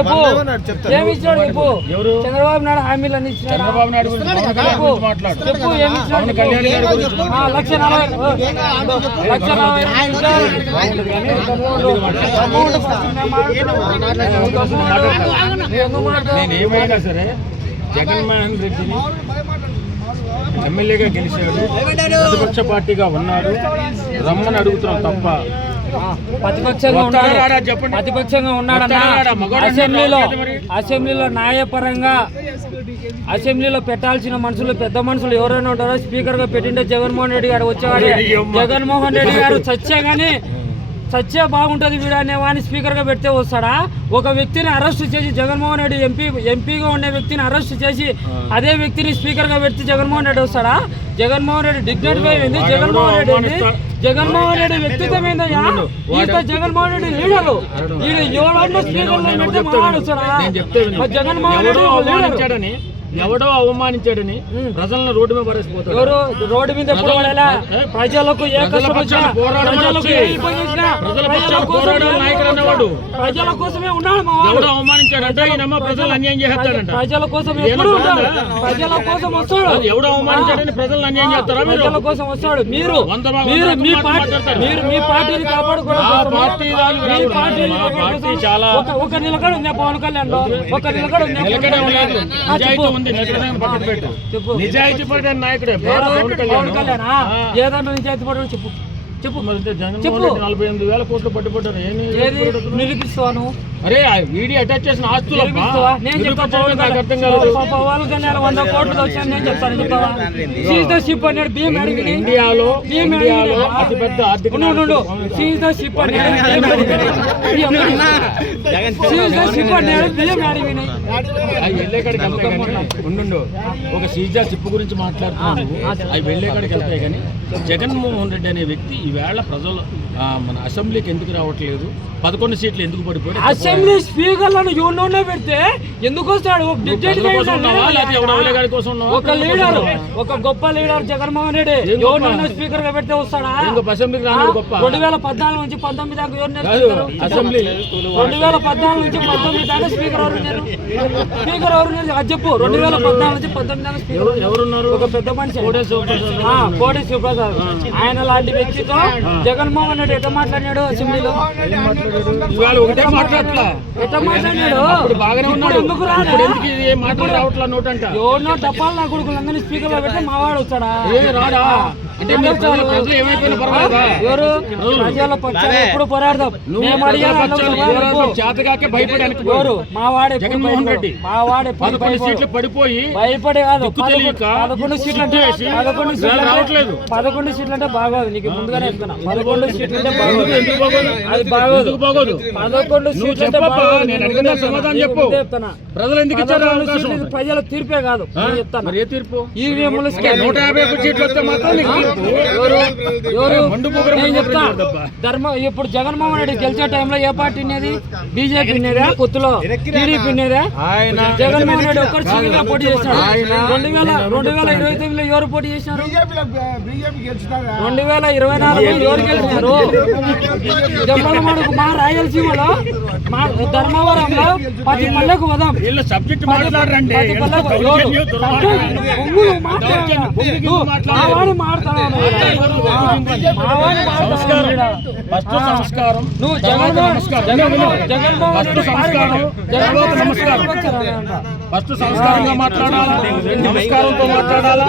చెప్తాను. ఏమి ఇచ్చినాడు చెప్పు ఎవరు? చంద్రబాబు నాయుడు హామీలు అన్ని ఇచ్చినాడా? చంద్రబాబు నాయుడు చెప్పు గురించి మాట్లాడు చెప్పు ఏమి ఇచ్చినాడు. లక్ష నలభై లక్ష ఏమైనా సరే జగన్మోహన్ రెడ్డిని ఎమ్మెల్యేగా గెలిచాడు ప్రతిపక్ష పార్టీగా ఉన్నాడు రమ్మని అడుగుతున్నాం తప్ప ప్రతిపక్షంగా ఉన్నాడు. ప్రతిపక్షంగా ఉన్నాడన్న అసెంబ్లీలో. అసెంబ్లీలో న్యాయపరంగా అసెంబ్లీలో పెట్టాల్సిన మనుషులు పెద్ద మనుషులు ఎవరైనా ఉంటారో స్పీకర్గా పెట్టిండే జగన్మోహన్ రెడ్డి గారు వచ్చేవాడే. జగన్మోహన్ రెడ్డి గారు చచ్చే గానీ చచ్చే బాగుంటది వీడు అనే వాడిని స్పీకర్గా పెడితే వస్తాడా? ఒక వ్యక్తిని అరెస్ట్ చేసి జగన్మోహన్ రెడ్డి ఎంపీ ఎంపీగా ఉండే వ్యక్తిని అరెస్ట్ చేసి అదే వ్యక్తిని స్పీకర్గా పెడితే జగన్మోహన్ రెడ్డి వస్తాడా? జగన్మోహన్ రెడ్డి డిగ్నిటీ ఏంది జగన్మోహన్ రెడ్డి జగన్మోహన్ రెడ్డి వ్యక్తిత్వం ఏందయ్యా? ఈత జగన్మోహన్ రెడ్డి లీడరు. ఈడు ఎవడన్నా స్పీకర్లో పెడితే మాట్లాడుస్తాడా నేను చెప్తే విను. మరి జగన్మోహన్ రెడ్డి లీడరు. ఎవడో అవమానించాడని ప్రజలను రోడ్డు మీద పడేసిపోతాడు. రోడ్డు మీద ప్రజలకు ప్రజల కోసమే ఉన్నాడు మా వాడు. ఎవడో అవమానించాడంట ఈయనమ్మ ప్రజలు అన్యాయం చేస్తాడంట. ప్రజల కోసం ఏమన్నా ఎప్పుడు ఉంటాడు బాధ? ప్రజల కోసం వస్తాడు. ఎవడో అవమానించాడని ప్రజలను అన్యాయం చేస్తారా మీరు? ప్రజల కోసం వస్తాడు. మీరు వంద మా- మీరు పార్టీ. మీరు మీ పార్టీని కాపాడుకోవడం చాలా ఒక నిలకడ ఉందా పవన్ కళ్యాణ్ ఒక నిలకడ ఉందా ఉంది నిజాయితీ పడిన నాయకుడే? పవన్ కళ్యాణ్. ఏదన్నా నిజాయితీ పడు చెప్పు. చెప్పు చెప్పు. నలభై ఎనిమిది వేల కోట్లు నిరూపిస్తాను. అరే ఆ వీడియో అటాచ్ చేసిన ఆస్తులు నేను చెప్తాను నాకు అర్థం కాదు పాప పవన్ కళ్యాణ్ వంద కోట్లు వచ్చాను నేను చెప్తాను చెప్తావా సీత షిప్ అన్నాడు అడిగింది. ఇండియాలో. అతిపెద్ద ఆర్థిక ఉండు. సీత షిప్ అన్నాడు అన్నాడు అడిగింది. అవి వెళ్ళేకాడికి వెళ్తాయి కానీ ఉండు ఒక సీజా చిప్పు గురించి మాట్లాడుతున్నాను అవి వెళ్ళేకాడికి వెళ్తాయి కానీ జగన్మోహన్ రెడ్డి అనే వ్యక్తి ఈవేళ ప్రజలు మన అసెంబ్లీకి ఎందుకు రావట్లేదు? పదకొండు సీట్లు ఎందుకు పడిపోయి అసెంబ్లీ స్పీకర్లను యూనోనే పెడితే ఎందుకు వస్తాడు? ఒక లీడర్ ఒక గొప్ప లీడర్ జగన్మోహన్ రెడ్డి స్పీకర్గా పెడితే వస్తాడా? అసెంబ్లీకి గొప్ప. రెండు వేల పద్నాలుగు నుంచి పంతొమ్మిది దాకా కాదు అసెంబ్లీ రెండు వేల పద్నాలుగు నుంచి పంతొమ్మిది దాకా స్పీకర్ ఎవరు స్పీకర్ ఎవరు అది చెప్పు రెండు వేల పద్నాలుగు నుంచి పంతొమ్మిది దాకా స్పీకర్ ఎవరు ఎవరున్నారు? ఒక పెద్ద మనిషి. కోడి శివప్రసాద్ ఆయన లాంటి వ్యక్తితో జగన్మోహన్ రెడ్డి ఎట్లా మాట్లాడినాడు అసెంబ్లీలో ఇవాళ ఒకటే మాట్లాడట్లా. ఎట్లా మాట్లాడినాడు? బాగానే ఉన్నాడు. ఎందుకు రాలే? ఇప్పుడు ఎందుకు ఇది ఏ మాటలు రావట్లా నోటంట? ఎవరినో డబ్బాలు నా కొడుకులందరినీ స్పీకర్లో పెడితే మావాడు వచ్చాడా? ఏ రాడా? ఎవరు? ప్రజల పక్షాన ఎప్పుడు పోరాడదాం. చేతగాకే ఎవరు జగన్మోహన్. రెడ్డి. పదకొండు. సీట్లు పడిపోయి భయపడే కాదు. పదకొండు- సీట్లు అంటే సిగ్గేసి పదకొండు ఇవాళ సీట్లు అంటే- రావట్లేదు. పదకొండు సీట్లు అంటే బాగోదు. నీకు ముందుగానే చెప్తున్నా. పదకొండు సీట్లు అంటే బాగోదు? బాగోదు? అది బాగోదు. ఎందుకు బాగోదు? పదకొండు సీట్లు అంటే బాగోదు. నేను అడిగిన సమాధానం. చెప్పు. ప్రజలు ఎందుకు ఇచ్చారు ప్రజల తీర్పే కాదు. చెప్తాను మరి ఏ తీర్పు? ఈవీఎంలు స్కాన్ నూట యాభై సీట్లు వస్తే మాత్రం నేను చెప్తా. ధర్మ ఇప్పుడు జగన్మోహన్ రెడ్డి గెలిచే టైంలో ఏ పార్టీ ఉన్నది? బీజేపీ ఉన్నదా? పొత్తులో? టీడీపీ ఉన్నదా? ఆయన జగన్మోహన్ రెడ్డి ఒక్కరు సింగిల్గా పోటీ చేశాడు. రెండు వేల రెండు వేల ఇరవై తొమ్మిదిలో ఎవరు పోటీ చేశారు? రెండు వేల ఇరవై నాలుగులో ఎవరు గెలిచినారు జమ్మలమడుగు మా రాయలసీమలో ధర్మవరంలో పది పల్లెకు వదాం వీళ్ళు సబ్జెక్ట్ మాట్లాడరండి. ఫస్ట్ సంస్కారం నువ్వు తర్వాత జగన్మోహన్ నమస్కారం ఫస్ట్ సంస్కారంగా మాట్లాడాలా నమస్కారంతో మాట్లాడాలి